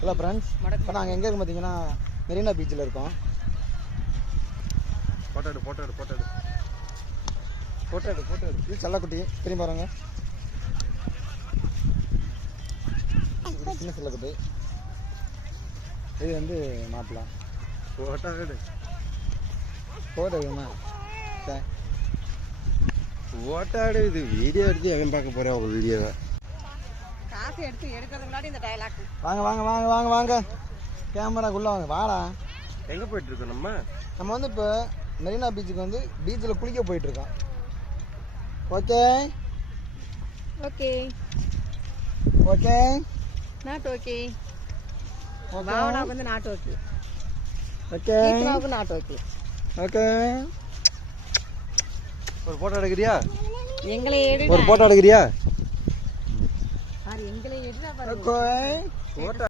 Hello friends, இப்போ நாங்கள் எங்கே இருக்கோம் பார்த்தீங்கன்னா மெரினா பீச்சில் இருக்கோம். ஃபோட்டோ எடு. இது செல்லக்குட்டி திரும்பி பாருங்க. சின்ன செல்லக்குட்டி. இது வந்து மாப்பிள்ளை. ஃபோட்டோ எடுமா. ஃபோட்டோ எடு. இது வீடியோ எடுத்து எவன் பார்க்க போகிறேன் உங்கள் வீடியோவை. காசு எடுக்கிறதுக்கு முன்னாடி இந்த டயலாக். வாங்க கேமராக்குள்ளே வாடா. எங்கே போயிட்டுருக்கோம் நம்ம வந்து இப்போ மெரினா பீச்சுக்கு வந்து பீச்சில் குளிக்க போயிட்டுருக்கோம். Okay not okay. Okay Bhavana வந்து நாட் ஓகே. ஓகே கீர்த்தனாவுக்கு நாட் ஓகே. ஓகே. ஒரு ஃபோட்டோ எடுக்கிறியா? எங்களை ஒரு ஃபோட்டோ எடுக்கிறியா? எங்களை எடுத்தா பாருங்க. ஓகே. ஃபோட்டோ